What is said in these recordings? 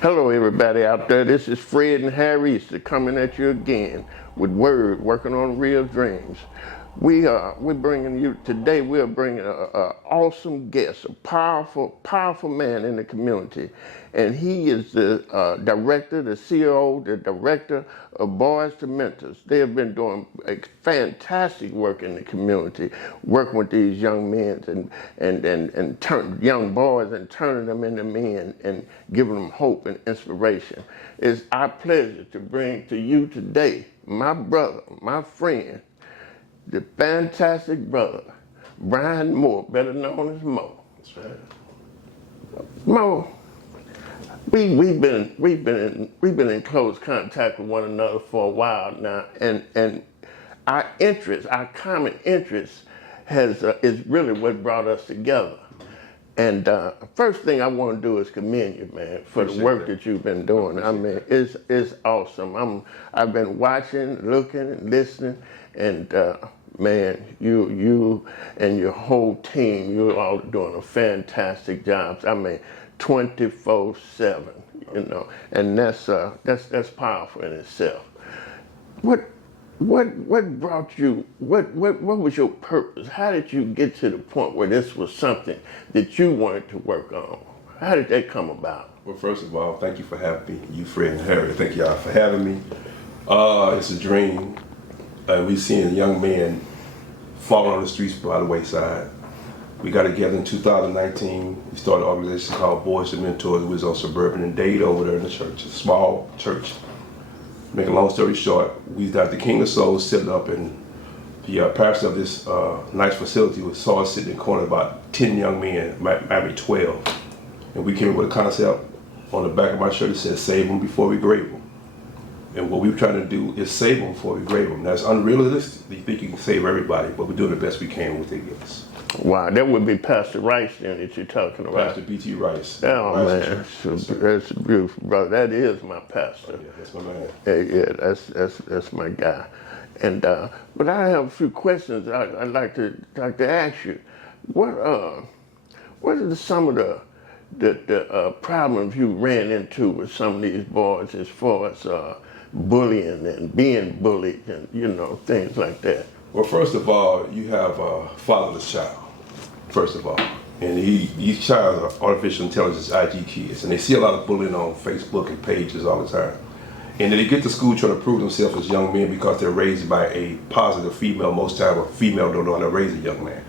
Hello, everybody out there. This is Fred and Harry Easter coming at you again with Word, working on real dreams. We're bringing you today. We're bringing a awesome guest, a powerful man in the community, and he is the director, the CEO, the director of Boys to Mentors. They have been doing a fantastic work in the community, working with these young men and young boys and turning them into men and giving them hope and inspiration. It's our pleasure to bring to you today my brother, my friend, the fantastic brother, Brian Moore, better known as Mo. That's right. Mo, we've been in close contact with one another for a while now, and our common interest is really what brought us together. And first thing I want to do is commend you, man, for the work that you've been doing. I mean, it's awesome. I've been watching, looking, and listening, and man, you and your whole team, you all are doing a fantastic job. I mean, 24/7, you know, and that's powerful in itself. What brought you? What was your purpose? How did you get to the point where this was something that you wanted to work on? How did that come about? Well, first of all, thank you for having me. You, Fred and Harry, thank y'all for having me. It's a dream. We've seen young men falling on the streets by the wayside. We got together in 2019. We started an organization called Boys to Mentors. We was on Suburban and Dade over there in the church, a small church. Make a long story short, we got the King of Souls sitting up, and the pastor of this nice facility saw us sitting in the corner, about 10 young men, maybe 12. And we came up with a concept on the back of my shirt that said, "Save them before we grave them." And what we're trying to do is save them before we grave them. That's unrealistic. You think you can save everybody, but we're doing the best we can with it, yes. Wow, that would be Pastor Rice then that you're talking about. Pastor B.T. Rice. Oh man, that's beautiful, brother. That is my pastor. Yeah, that's my man. Yeah, that's my guy. And but I have a few questions I'd like to ask you. What are some of the problems you ran into with some of these boys as far as bullying and being bullied and things like that? Well, first of all, you have a fatherless child, first of all. And these child are artificial intelligence, IG kids, and they see a lot of bullying on Facebook and pages all the time. And then they get to school trying to prove themselves as young men because they're raised by a positive female. Most times a female don't know how to raise a young man.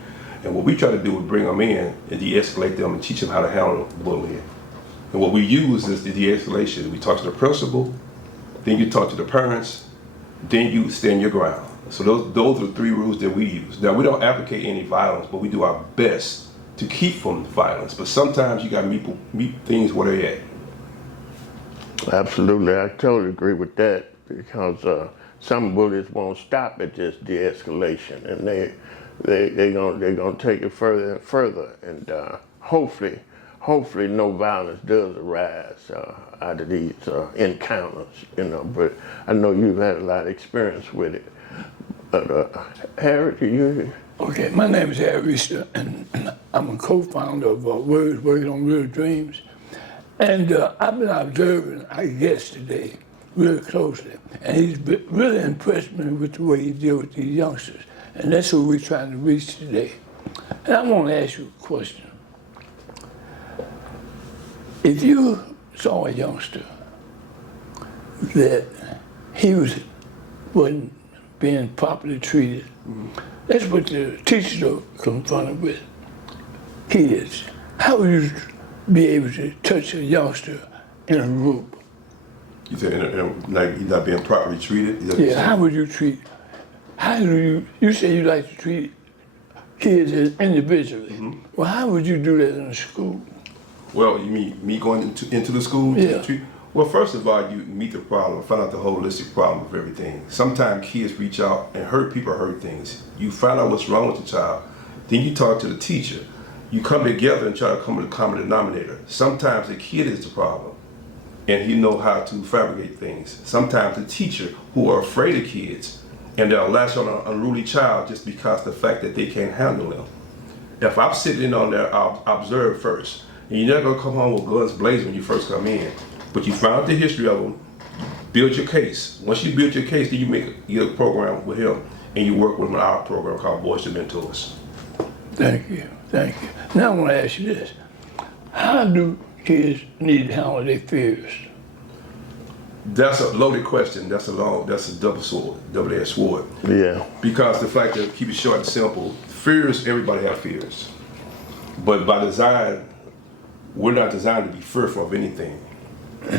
And what we try to do is bring them in and de-escalate them and teach them how to handle bullying. And what we use is the de-escalation. We talk to the principal, then you talk to the parents, then you stand your ground. So those are the 3 rules that we use. Now, we don't advocate any violence, but we do our best to keep from violence. But sometimes you got to meet things where they're at. Absolutely, I totally agree with that, because some bullies won't stop at just de-escalation, and they're gonna take it further and further, and hopefully no violence does arise out of these encounters, But I know you've had a lot of experience with it. But Harry, do you? Okay, my name is Harry Easter, and I'm a co-founder of Word, working on real dreams. And I've been observing our guest today really closely, and he's really impressed me with the way he deals with these youngsters, and that's who we're trying to reach today. And I want to ask you a question. If you saw a youngster that he wasn't being properly treated, that's what the teachers are confronted with. Kids, how would you be able to touch a youngster in a group? You said like he's not being properly treated? Yeah, how would you treat, you say you like to treat kids individually. Mm-hmm. Well, how would you do that in a school? Well, you mean me going into the school? Yeah. Well, first of all, you meet the problem, find out the holistic problem of everything. Sometimes kids reach out and people hurt things. You find out what's wrong with the child, then you talk to the teacher. You come together and try to come to the common denominator. Sometimes the kid is the problem, and he know how to fabricate things. Sometimes the teacher, who are afraid of kids, and they'll latch on an unruly child just because the fact that they can't handle them. If I'm sitting in on there, I'll observe first. And you're not gonna come home with guns blazing when you first come in. But you find out the history of them, build your case. Once you build your case, then you get a program with him, and you work with him in our program called Boys to Mentors. Thank you. Now I want to ask you this. How do kids need to handle their fears? That's a loaded question. That's a double-edged sword. Yeah. Because the fact that, keep it short and simple, fears, everybody have fears. But by design, we're not designed to be fearful of anything.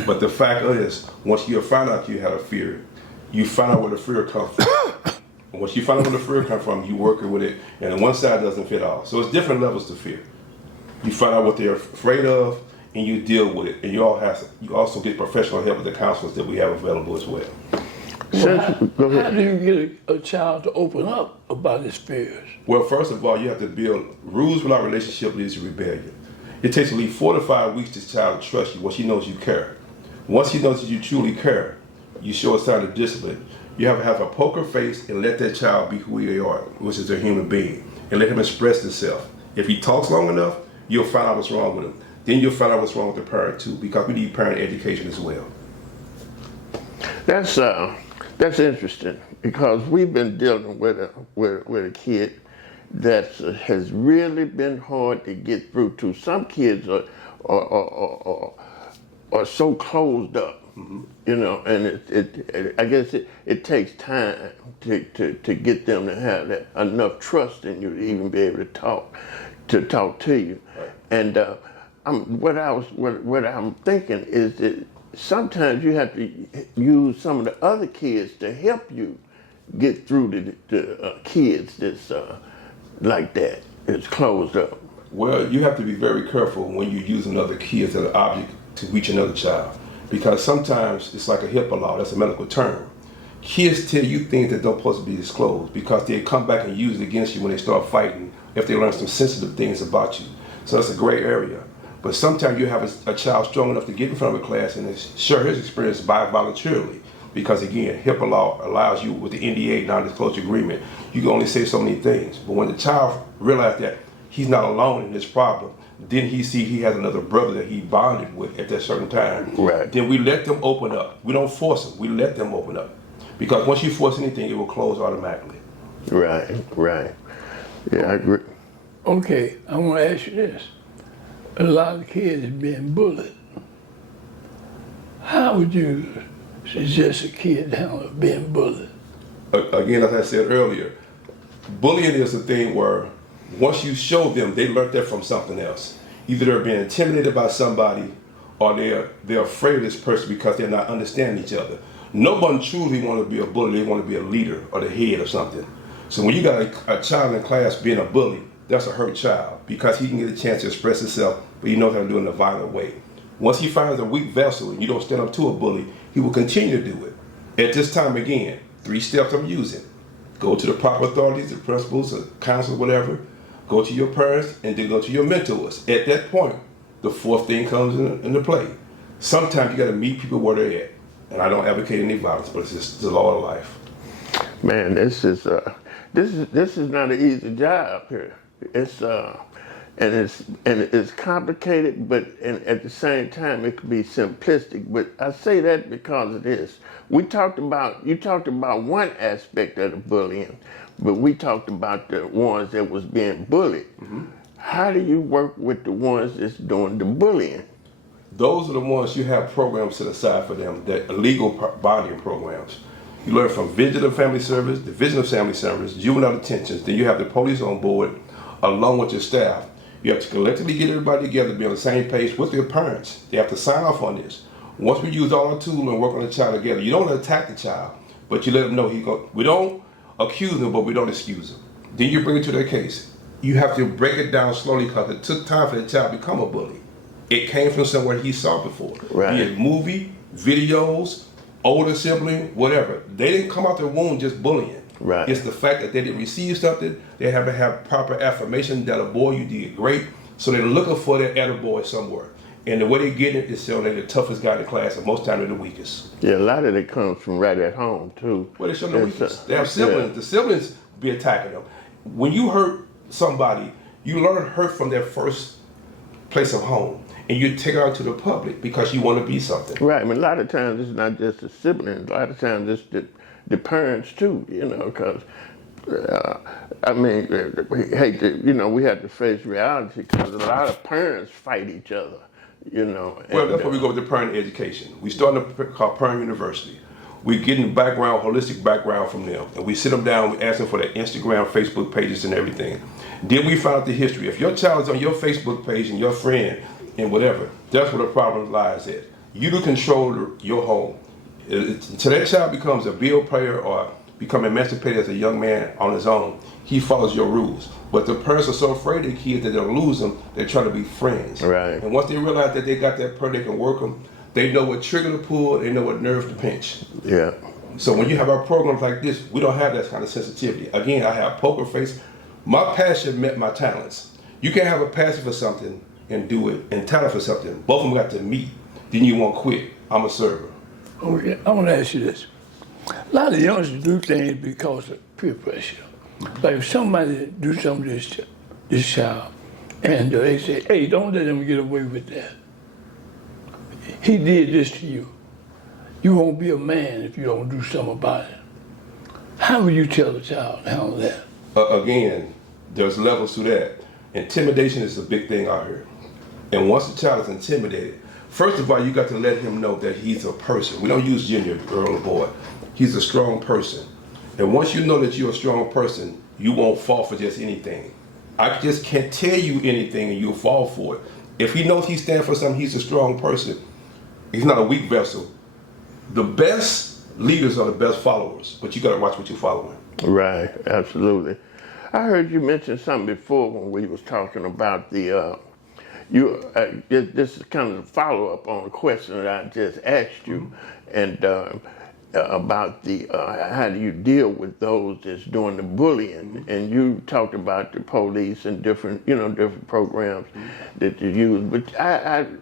But the fact is, once you find out you have a fear, you find out where the fear comes from. And once you find out where the fear comes from, you work with it, and then one side doesn't fit all. So it's different levels to fear. You find out what they're afraid of, and you deal with it. And you also get professional help with the counselors that we have available as well. How do you get a child to open up about his fears? Well, first of all, you have to build rules without relationship leads to rebellion. It takes at least 4 to 5 weeks for this child to trust you once he knows you care. Once he knows that you truly care, you show a sign of discipline. You have to have a poker face and let that child be who they are, which is a human being, and let him express himself. If he talks long enough, you'll find out what's wrong with him. Then you'll find out what's wrong with the parent too, because we need parent education as well. That's interesting, because we've been dealing with a kid that has really been hard to get through to. Some kids are so closed up, you know, and I guess it takes time to get them to have that enough trust in you to even be able to talk to you. And what I'm thinking is that sometimes you have to use some of the other kids to help you get through the kids that's like that. It's closed up. Well, you have to be very careful when you're using other kids as an object to reach another child, because sometimes it's like a HIPAA law. That's a medical term. Kids tell you things that don't supposed to be disclosed, because they come back and use it against you when they start fighting if they learn some sensitive things about you. So that's a gray area. But sometimes you have a child strong enough to get in front of a class and share his experience voluntarily. Because again, HIPAA law allows you, with the NDA, non-disclosure agreement, you can only say so many things. But when the child realizes that he's not alone in this problem, then he has another brother that he bonded with at that certain time. Right. Then we let them open up. We don't force them. We let them open up. Because once you force anything, it will close automatically. Right. Yeah, I agree. Okay, I want to ask you this. A lot of kids are being bullied. How would you suggest a kid handle being bullied? Again, as I said earlier, bullying is a thing where once you show them, they learned that from something else. Either they're being intimidated by somebody, or they're afraid of this person because they're not understanding each other. No one truly wants to be a bully. They want to be a leader or the head of something. So when you got a child in class being a bully, that's a hurt child, because he can get a chance to express himself, but he knows how to do it in a violent way. Once he finds a weak vessel and you don't stand up to a bully, he will continue to do it. At this time, again, 3 steps I'm using. Go to the proper authorities, the principals, the counselors, whatever. Go to your parents, and then go to your mentors. At that point, the 4th thing comes into play. Sometimes you got to meet people where they're at. And I don't advocate any violence, but it's just the law of life. Man, this is not an easy job here. It's complicated, but at the same time it could be simplistic. But I say that because of this. You talked about one aspect of the bullying, but we talked about the ones that was being bullied. Mm-hmm. How do you work with the ones that's doing the bullying? Those are the ones you have programs set aside for them, that illegal bonding programs. You learn from Vigilant Family Service, Division of Family Service, juvenile detentions. Then you have the police on board, along with your staff. You have to collectively get everybody together, be on the same page with their parents. They have to sign off on this. Once we use all our tools and work on the child together, you don't attack the child, but you let them know we don't accuse them, but we don't excuse them. Then you bring it to their case. You have to break it down slowly, because it took time for the child to become a bully. It came from somewhere he saw before. Right. Be it movie, videos, older sibling, whatever. They didn't come out their womb just bullying. Right. It's the fact that they didn't receive something. They have to have proper affirmation that a boy, you did great. So they're looking for their attaboy somewhere. And the way they get it is saying they're the toughest guy in the class, and most times they're the weakest. Yeah, a lot of it comes from right at home too. Well, they show the weakest. They have siblings. Yeah. The siblings be attacking them. When you hurt somebody, you learn hurt from their first place of home. and you take it out to the public because you want to be something. Right. I mean, a lot of times it's not just the siblings. A lot of times it's the parents too. You know, because I mean, we hate to, you know, we have to face reality because a lot of parents fight each other. You know. Well, and, that's where we go with the parent education. We start a called Parent University. We get in background, holistic background from them, and we sit them down. We ask them for their Instagram, Facebook pages, and everything. Then we find out the history. If your child is on your Facebook page and your friend and whatever, that's where the problem lies at. You to control your home. Until that child becomes a bill payer or become emancipated as a young man on his own, he follows your rules. But the parents are so afraid of the kids that they'll lose them, they try to be friends. Right. And once they realize that they got that person, they can work them, they know what trigger to pull, they know what nerve to pinch. Yeah. So when you have our programs like this, we don't have that kind of sensitivity. Again, I have poker face. My passion met my talents. You can have a passion for something and do it, and talent for something. Both of them got to meet. Then you won't quit. I'm a server. Okay, I want to ask you this. A lot of youngsters do things because of peer pressure. Like if somebody do something to this child, and they say, hey, don't let him get away with that. He did this to you. You won't be a man if you don't do something about it. How would you tell the child to handle that? Again, there's levels to that. Intimidation is a big thing out here. And once the child is intimidated, first of all, you got to let him know that he's a person. We don't use gender, girl or boy. He's a strong person. And once you know that you're a strong person, you won't fall for just anything. I just can't tell you anything and you'll fall for it. If he knows he stands for something, he's a strong person. He's not a weak vessel. The best leaders are the best followers, but you got to watch what you're following. Right. Absolutely. I heard you mention something before when we was talking about the. This is kind of a follow up on a question that I just asked you, and about the how do you deal with those that's doing the bullying, and you talked about the police and different programs that you use. But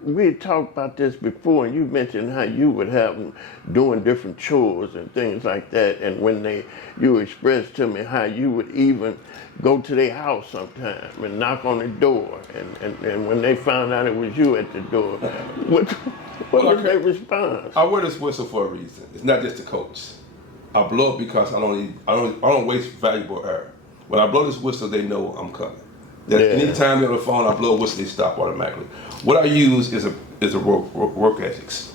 we had talked about this before, and you mentioned how you would have them doing different chores and things like that, and when you expressed to me how you would even go to their house sometime and knock on the door, and when they found out it was you at the door, what was their response? I wear this whistle for a reason. It's not just the coach. I blow it because I don't waste valuable air. When I blow this whistle, they know I'm coming. That anytime they're on the phone, I blow a whistle, they stop automatically. What I use is a work ethics.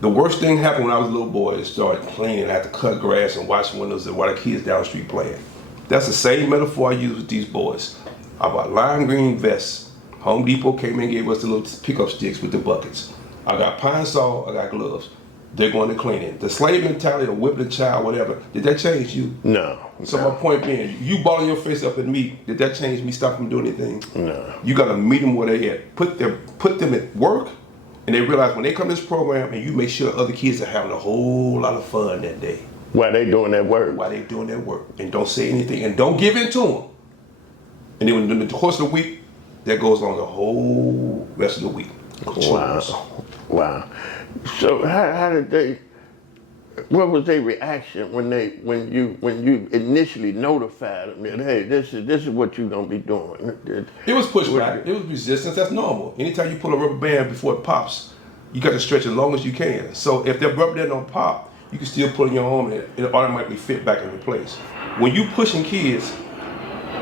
The worst thing happened when I was a little boy. It started cleaning. I had to cut grass and wash windows and while the kids down the street playing. That's the same metaphor I use with these boys. I bought lime green vests. Home Depot came in and gave us the little pickup sticks with the buckets. I got pine saw, I got gloves. They're going to cleaning. The slave mentality of whipping a child, whatever, did that change you? No. So my point being, you balling your face up at me, did that change me, stop them doing anything? No. You got to meet them where they at. Put them at work, and they realize when they come to this program, and you make sure other kids are having a whole lot of fun that day. While they doing that work. While they doing that work. And don't say anything, and don't give in to them. And then in the course of the week, that goes on the whole rest of the week. Wow. So how did they? What was their reaction when you initially notified them that, hey, this is what you're gonna be doing? It was pushback. It was resistance. That's normal. Anytime you pull a rubber band before it pops, you got to stretch as long as you can. So if that rubber band don't pop, you can still pull in your arm and it automatically fit back into place. When you pushing kids,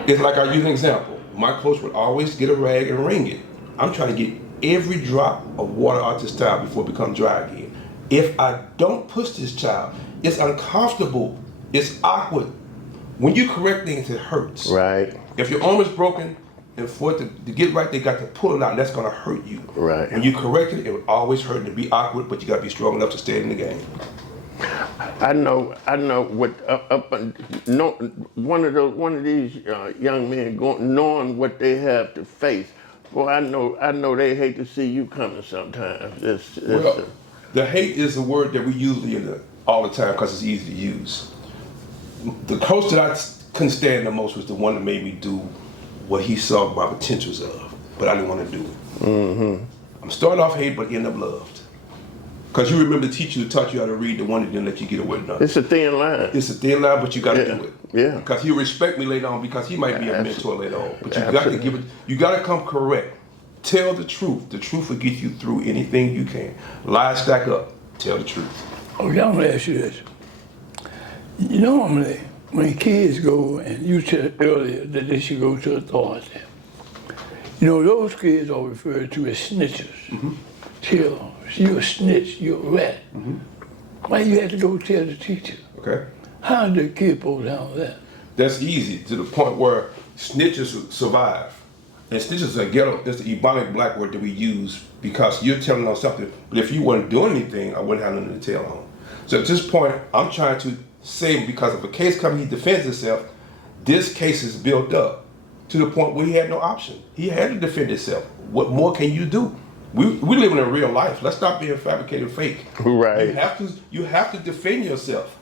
it's like I use an example. My coach would always get a rag and wring it. I'm trying to get every drop of water out this child before it becomes dry again. If I don't push this child, it's uncomfortable, it's awkward. When you correct things, it hurts. Right. If your arm is broken, and for it to get right, they got to pull it out, and that's gonna hurt you. Right. When you correct it, it will always hurt and be awkward, but you gotta be strong enough to stay in the game. I know what one of these young men knowing what they have to face. Well, I know they hate to see you coming sometimes. The hate is a word that we use all the time because it's easy to use. The coach that I couldn't stand the most was the one that made me do what he saw my potentials of, but I didn't want to do it. Mm-hmm. I'm starting off hate, but end up loved. Because you remember the teacher who taught you how to read, the one that didn't let you get away with nothing. It's a thin line. It's a thin line, but you got to do it. Yeah. Because he'll respect me later on because he might be a mentor later on. But you got to give it. You got to come correct. Tell the truth. The truth will get you through anything you can. Lies stack up. Tell the truth. Okay, I'm gonna ask you this. Normally, when kids go, and you said earlier that they should go to authority, those kids are referred to as snitches. Tell, you're a snitch, you're a rat. Why you had to go tell the teacher? Okay? How did the kid supposed to handle that? That's easy to the point where snitches survive. And snitches are ghetto. It's the Ebonic black word that we use because you're telling on something. But if you weren't doing anything, I wouldn't have nothing to tell on. So at this point, I'm trying to save him because if a case comes, he defends himself. This case is built up to the point where he had no option. He had to defend himself. What more can you do? We live in a real life. Let's stop being fabricated fake. Right. You have to defend yourself.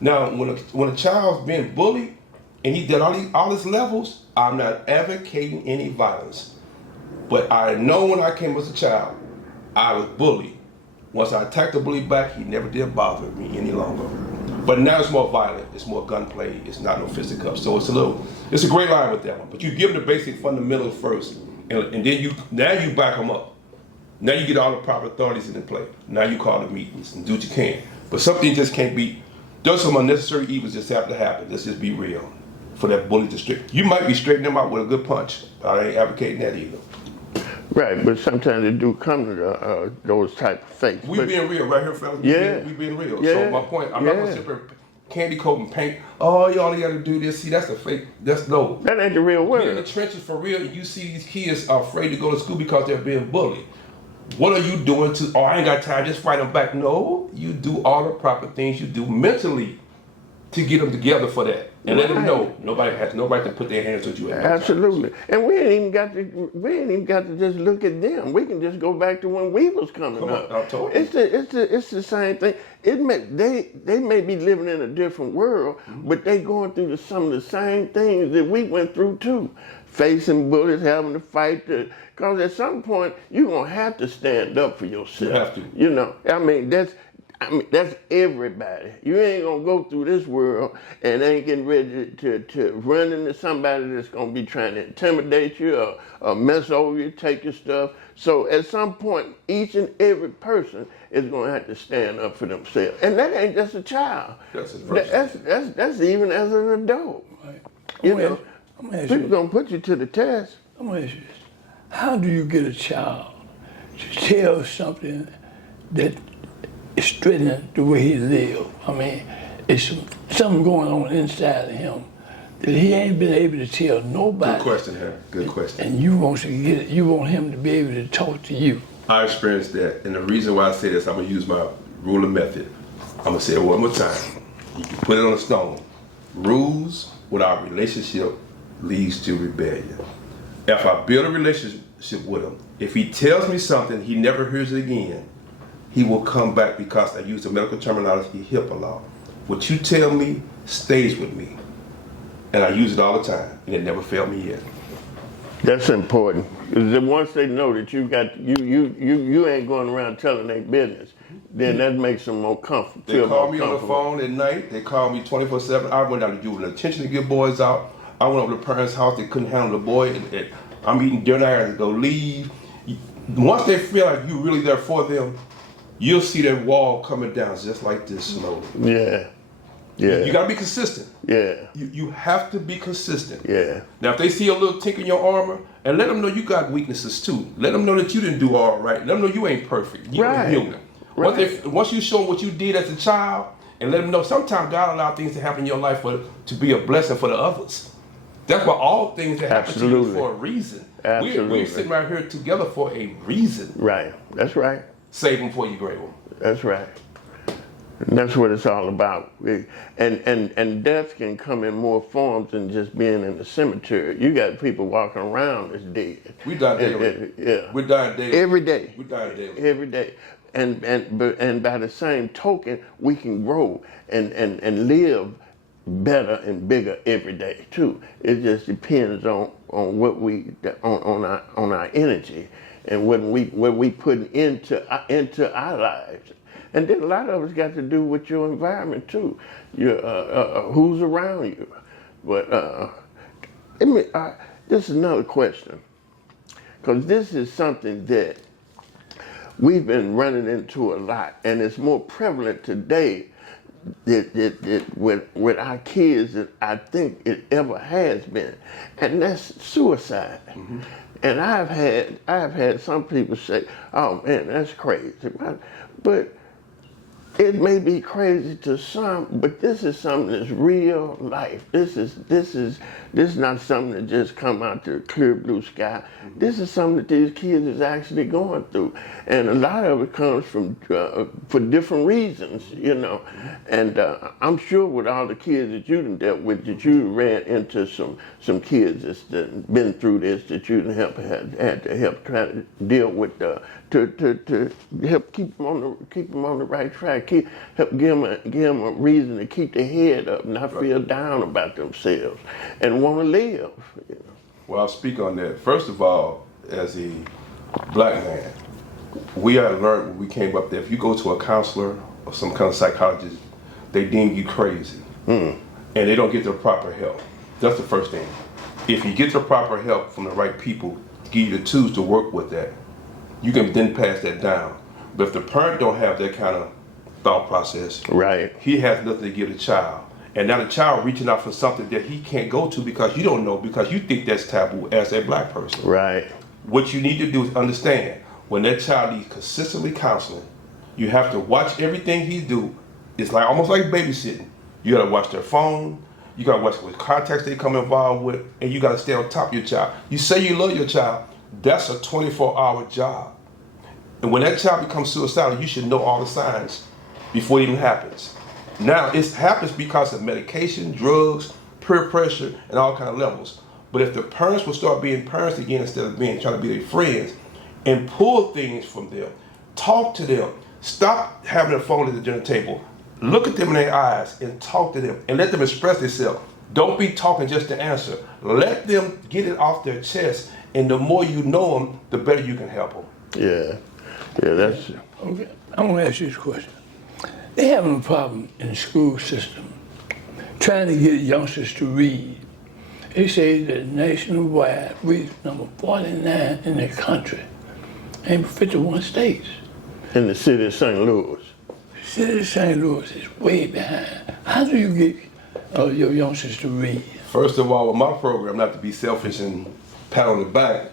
Now, when a child's being bullied and he did all his levels, I'm not advocating any violence. But I know when I came as a child, I was bullied. Once I attacked the bully back, he never did bother me any longer. But now it's more violent. It's more gunplay. It's not no fisticuffs. So it's a great line with that one. But you give them the basic fundamentals first, and then you back them up. Now you get all the proper authorities in play. Now you call the meetings and do what you can. But something just can't be. There's some unnecessary evils just have to happen. Let's just be real. For that bully to straighten. You might be straightening them out with a good punch. I ain't advocating that either. Right, but sometimes they do come to those type of fakes. We But- being real, right here, fellas. Yeah. We being real. Yeah. So my point, I'm not gonna sit there candy coat and paint. Oh, you only gotta do this. See, that's a fake. That's no. That ain't the real We're in the world. trenches for real. And you see these kids are afraid to go to school because they're being bullied. What are you doing to? Oh, I ain't got time. Just fight them back. No, you do all the proper things you do mentally to get them together for that, and let them know nobody has no right to put their hands on you. At no time. Absolutely, and we ain't even got to just look at them. We can just go back to when we was coming Come on, up. I told you. It's the same thing. They may be living in a different world, but they going through some of the same things that we went through too, facing bullies, having to fight. Because at some point you're gonna have to stand up for yourself. You have to. I mean that's everybody. You ain't gonna go through this world and ain't getting ready to run into somebody that's gonna be trying to intimidate you or mess over you, take your stuff. So at some point, each and every person is gonna have to stand up for themselves. And that ain't just a child. That's a person. That's even as an adult. Right. You I'm gonna ask people you, gonna put you to the test. I'm gonna ask you this. How do you get a child to tell something that is straightened the way he lives? I mean, it's something going on inside of him that he ain't been able to tell nobody. Good question, Harry. Good question. And you want to get it. You want him to be able to talk to you. I experienced that, and the reason why I say this, I'm gonna use my rule of method. I'm gonna say it one more time. You can put it on a stone. Rules without relationship leads to rebellion. If I build a relationship with him, if he tells me something, he never hears it again, he will come back because I use the medical terminology HIPAA law. What you tell me stays with me, and I use it all the time, and it never failed me yet. That's important. 'Cause once they know that you ain't going around telling their business, then that makes them more comfortable. They call me on the phone at night. They call me 24/7. I went out to do an attention to get boys out. I went over to the parents' house. They couldn't handle the boy. And I'm eating dinner. I had to go leave. Once they feel like you're really there for them, you'll see that wall coming down just like this slowly. Yeah. Yeah. You gotta be consistent. Yeah. You have to be consistent. Yeah. Now, if they see a little tink in your armor, and let them know you got weaknesses too. Let them know that you didn't do all right. Let them know you ain't perfect. You're Right. human. Once you show them what you did as a child, and let them know sometimes God allowed things to happen in your life to be a blessing for the others. That's why all things that happen to Absolutely. you for a reason. Absolutely. We're sitting right here together for a reason. Right. That's right. Save them before you grave them. That's right. And that's what it's all about. And death can come in more forms than just being in the cemetery. You got people walking around that's dead. We die daily. Yeah. We're dying daily. Every day. We die daily. Every day. And by the same token, we can grow and live better and bigger every day too. It just depends on what we on our energy and what we put into our lives. And then a lot of it's got to do with your environment too. Your who's around you. But this is another question. because this is something that we've been running into a lot, and it's more prevalent today with our kids than I think it ever has been, and that's suicide. And I've had some people say, "Oh man, that's crazy," but it may be crazy to some, but this is something that's real life. This is not something that just come out to the clear blue sky. This is something that these kids is actually going through, and a lot of it comes from for different reasons, you know. And I'm sure with all the kids that you done dealt with, that you ran into some kids that's been through this, that you had to help try to deal with to help keep them on the right track, help give them a reason to keep their head up, not feel down about themselves, and want to live. You know. Well, I'll speak on that. First of all, as a black man, we had learned when we came up there, if you go to a counselor or some kind of psychologist, they deem you crazy. And they don't get the proper help. That's the first thing. If you get the proper help from the right people, give you the tools to work with that, you can then pass that down. But if the parent don't have that kind of thought process, Right. he has nothing to give the child. And now the child reaching out for something that he can't go to because you don't know, because you think that's taboo as a black person. Right. What you need to do is understand, when that child needs consistently counseling, you have to watch everything he do. It's like almost like babysitting. You gotta watch their phone, you gotta watch what contacts they come involved with, and you gotta stay on top of your child. You say you love your child, that's a 24-hour job. And when that child becomes suicidal, you should know all the signs before it even happens. Now, it happens because of medication, drugs, peer pressure, and all kind of levels. But if the parents will start being parents again instead of trying to be their friends, and pull things from them, talk to them, stop having a phone at the dinner table, look at them in their eyes and talk to them, and let them express themselves. Don't be talking just to answer. Let them get it off their chest, and the more you know them, the better you can help them. Yeah. Yeah, that's Okay, I want to ask you this question. They having a problem in the school system trying to get youngsters to read. They say that nationwide, we're number 49 in the country, and 51 states. in the city of St. Louis. The city of St. Louis is way behind. How do you get your youngsters to read? First of all, with my program, not to be selfish and pat on the back,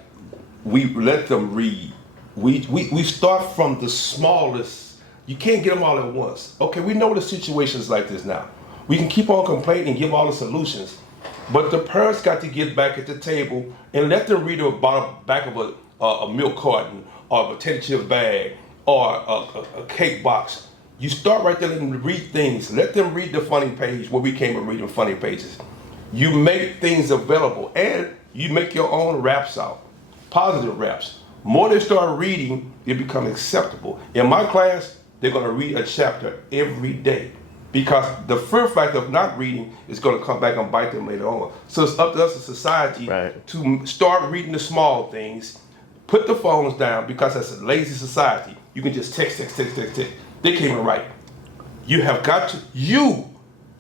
we let them read. We start from the smallest. You can't get them all at once. Okay, we know the situations like this now. We can keep on complaining and give all the solutions, but the parents got to get back at the table and let them read the back of a milk carton or a potato chip bag or a cake box. You start right there, letting them read things. Let them read the funny page where we came and reading funny pages. You make things available and you make your own raps out, positive raps. More they start reading, it becomes acceptable. In my class, they're gonna read a chapter every day because the fear factor of not reading is gonna come back and bite them later on. So it's up to us as a society to start reading the small things, put the phones down, because as a lazy society, you can just text. They can't even write. You have got to,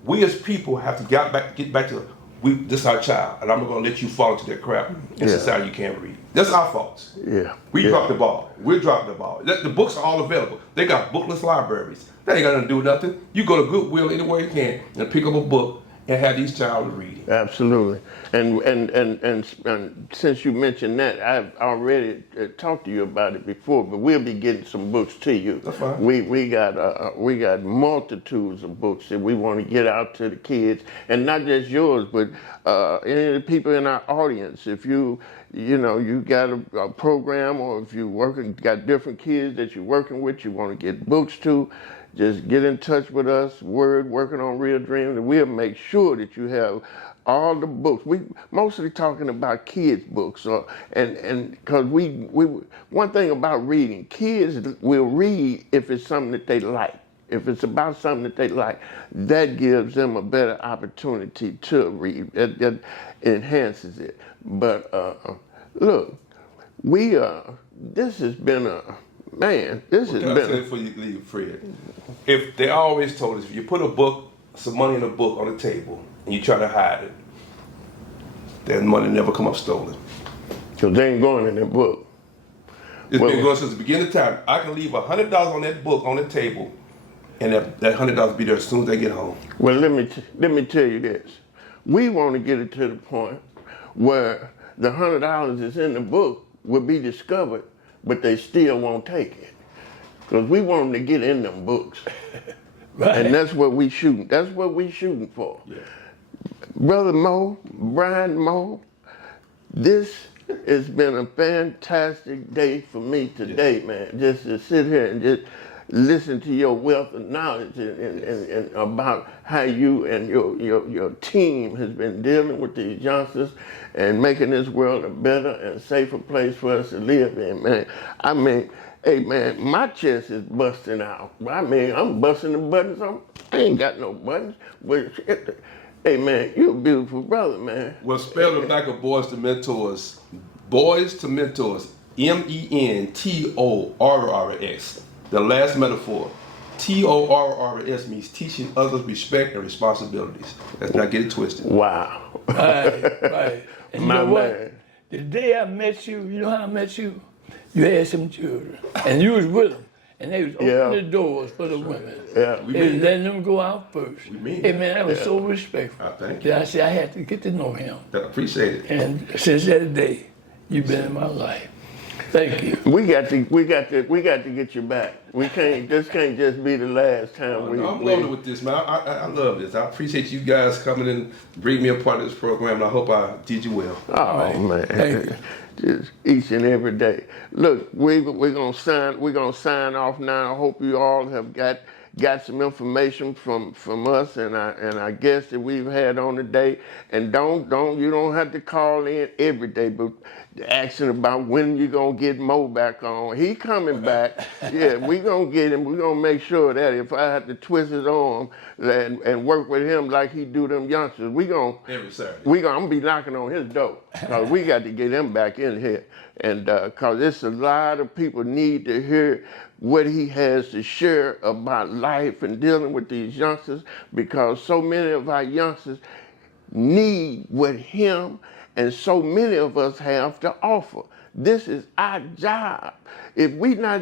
we as people have to get back to, this is our child, and I'm not gonna let you fall into that crap in society you can't read. That's our fault. We dropped the ball. We're dropping the ball. The books are all available. They got bookless libraries. That ain't gonna do nothing. You go to Goodwill anywhere you can and pick up a book and have these child read. Absolutely. And since you mentioned that, I've already talked to you about it before, but we'll be getting some books to you. That's fine. We got multitudes of books that we want to get out to the kids, and not just yours, but any of the people in our audience. If you got a program, or if you got different kids that you're working with, you want to get books to, just get in touch with us, Working on Real Dreams, and we'll make sure that you have all the books. We mostly talking about kids' books, and because we one thing about reading, kids will read if it's something that they like. If it's about something that they like, that gives them a better opportunity to read. That enhances it. But look, this has been a man. This has been. Can I say before you leave, Fred? If they always told us, if you put some money in a book on the table and you try to hide it, that money never come up stolen. Because they ain't going in that book. It's Well- been going since the beginning of time. I can leave $100 on that book on the table, and that $100 be there as soon as I get home. Well, let me tell you this. We want to get it to the point where the $100 that's in the book will be discovered, but they still won't take it. Because we want them to get in them books. Right. And that's what we shooting. That's what we shooting for. Yeah. Brother Mo, Brian Mo, this has been a fantastic day for me today, man. Just to sit here and just listen to your wealth of knowledge and about how you and your team has been dealing with these youngsters and making this world a better and safer place for us to live in, man. I mean, hey, man, my chest is busting out. I mean, I'm busting the buttons. I ain't got no buttons. But hey, man, you're a beautiful brother, man. Well, spell the back of Boys to Mentors. Boys to Mentors. MENTORRS. The last metaphor. TORRS means teaching others respect and responsibilities. Let's not get it twisted. Wow. Right. And My you know what? man. The day I met you, you know how I met you? You had some children, and you was with them, and they was opening Yeah. the doors for the women. Yeah. They was letting them go out first. mean Hey that. man, that was so respectful. Thank you. That I said I had to get to know him, I appreciate it. and since that day, you've been in my life. Thank you. We got to get you back. This can't just be the last time I'm loaded with this, man. I love this. I appreciate you guys coming in, bring me a part of this program, and I hope I did you well. Oh man. Thank you. Just each and every day. Look, we're gonna sign off now. I hope you all have got some information from us and our guests that we've had on today. And you don't have to call in every day, but asking about when you gonna get Mo back on. He coming back. Yeah, we gonna get him. We gonna make sure that if I have to twist his arm and work with him like he do them youngsters, we gonna Every Saturday. I'm gonna be knocking on his door because we got to get him back in here, and because it's a lot of people need to hear what he has to share about life and dealing with these youngsters, because so many of our youngsters need what him and so many of us have to offer. This is our job. If we not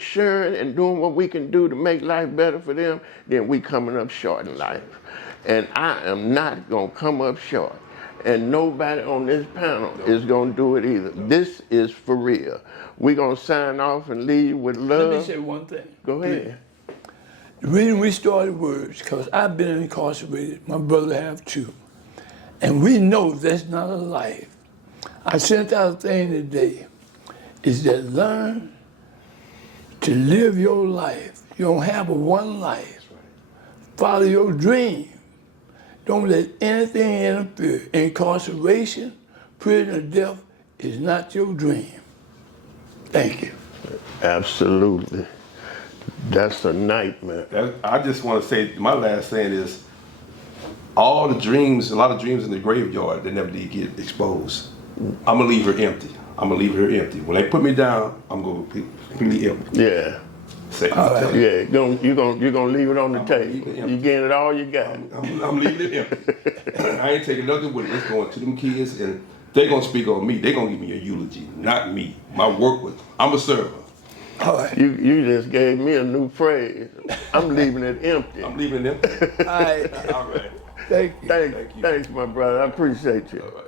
sharing and doing what we can do to make life better for them, then we coming up short in life. And I am not gonna come up short. And nobody on this panel is gonna do it either. This is for real. We're gonna sign off and leave with love. Let me say one thing. Go ahead. The reason we started Words, because I've been incarcerated, my brother have too. And we know that's not a life. I sent out a thing today, is that learn to live your life. You don't have a one life. Follow your dream. Don't let anything interfere. Incarceration, prison, or death is not your dream. Thank you. Absolutely. That's a nightmare. I just want to say, my last saying is, all the dreams, a lot of dreams in the graveyard that never did get exposed. I'm gonna leave her empty. I'm gonna leave her empty. When they put me down, I'm gonna be completely empty. Yeah. Say, right. Yeah, you're gonna leave it on the leave table. it empty. You getting it all you got. I'm leaving it empty. I ain't taking nothing with it. It's going to them kids, and they're gonna speak on me. They're gonna give me a eulogy, not me. My work was, I'm a server. All right. You just gave me a new phrase. I'm leaving it empty. I'm leaving it empty. All right. All right. Thank you. Thanks, my brother. I appreciate you. All right.